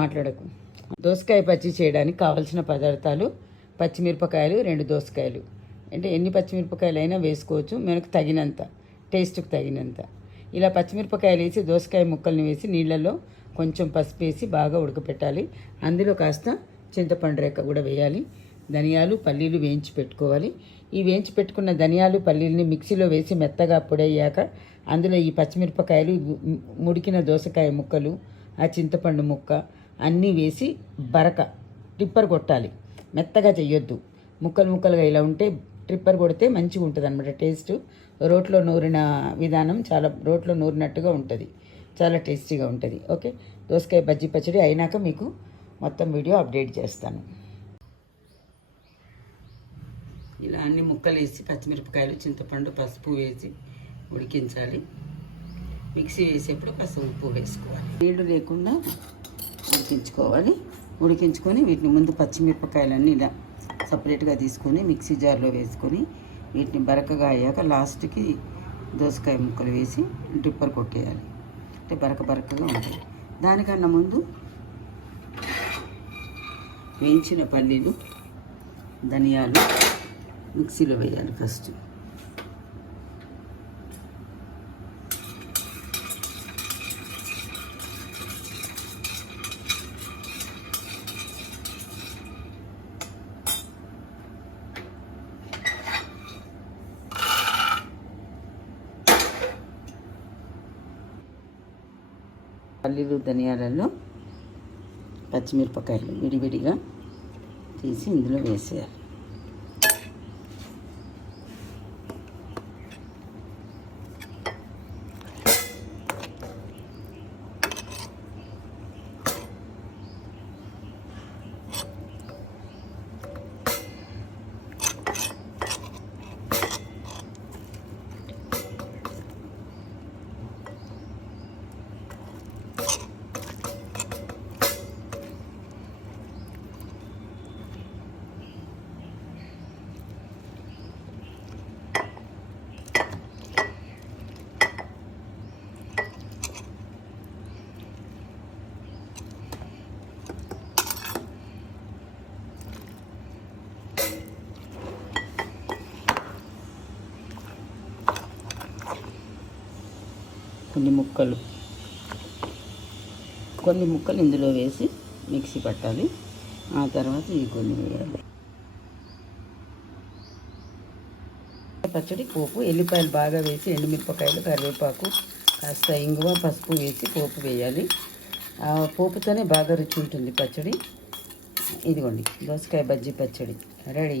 మాట్లాడకు. దోసకాయ పచ్చి చేయడానికి కావాల్సిన పదార్థాలు: పచ్చిమిరపకాయలు 2 దోసకాయలు, అంటే ఎన్ని పచ్చిమిరపకాయలు అయినా వేసుకోవచ్చు, మనకు తగినంత, టేస్ట్కి తగినంత. ఇలా పచ్చిమిరపకాయలు వేసి దోసకాయ ముక్కల్ని వేసి నీళ్ళల్లో కొంచెం పసుపు వేసి బాగా ఉడకపెట్టాలి. అందులో కాస్త చింతపండు రేక కూడా వేయాలి. ధనియాలు, పల్లీలు వేయించి పెట్టుకోవాలి. ఈ వేయించి పెట్టుకున్న ధనియాలు, పల్లీలని మిక్సీలో వేసి మెత్తగా పొడయ్యాక అందులో ఈ పచ్చిమిరపకాయలు, ముడికిన దోసకాయ ముక్కలు, ఆ చింతపండు ముక్క అన్నీ వేసి ట్రిప్పర్ కొట్టాలి. మెత్తగా చెయ్యొద్దు, ముక్కలు ముక్కలుగా ఇలా ఉంటే ట్రిప్పర్ కొడితే మంచిగా ఉంటుంది అనమాట. టేస్ట్ రోట్లో నూరిన విధానం రోట్లో నూరినట్టుగా ఉంటుంది, చాలా టేస్టీగా ఉంటుంది. ఓకే, దోసకాయ బజ్జీ పచ్చడి అయినాక మీకు మొత్తం వీడియో అప్డేట్ చేస్తాను. ఇలా అన్ని ముక్కలు వేసి పచ్చిమిరపకాయలు, చింతపండు, పసుపు వేసి ఉడికించాలి. మిక్సీ వేసేప్పుడు కాస్త ఉప్పు వేసుకోవాలి. నీళ్లు లేకుండా ఉడికించుకోవాలి. ఉడికించుకొని వీటిని ముందు పచ్చిమిరపకాయలన్నీ ఇలా సపరేట్గా తీసుకొని మిక్సీ జార్లో వేసుకొని వీటిని బరకగా అయ్యాక లాస్ట్కి దోసకాయ ముక్కలు వేసి డ్రిప్పర్ కొట్టేయాలి. అంటే బరకగా ఉంటుంది. దానికన్నా ముందు వేయించిన పల్లీలు, ధనియాలు మిక్సీలో వేయాలి ఫస్ట్. పల్లీలు, ధనియాలలో పచ్చిమిరపకాయలు విడివిడిగా తీసి ఇందులో వేసేయాలి. కొన్ని ముక్కలు ఇందులో వేసి మిక్సీ పట్టాలి. ఆ తర్వాత ఈ కొన్ని వేయాలి. పచ్చడి పోపు: ఎల్లిపాయలు బాగా వేసి, ఎండుమిరపకాయలు, కరివేపాకు, కాస్త ఇంగువ, పసుపు వేసి పోపు వేయాలి. ఆ పోపుతోనే బాగా రుచి ఉంటుంది పచ్చడి. ఇదిగోండి, దోసకాయ బజ్జీ పచ్చడి రెడీ.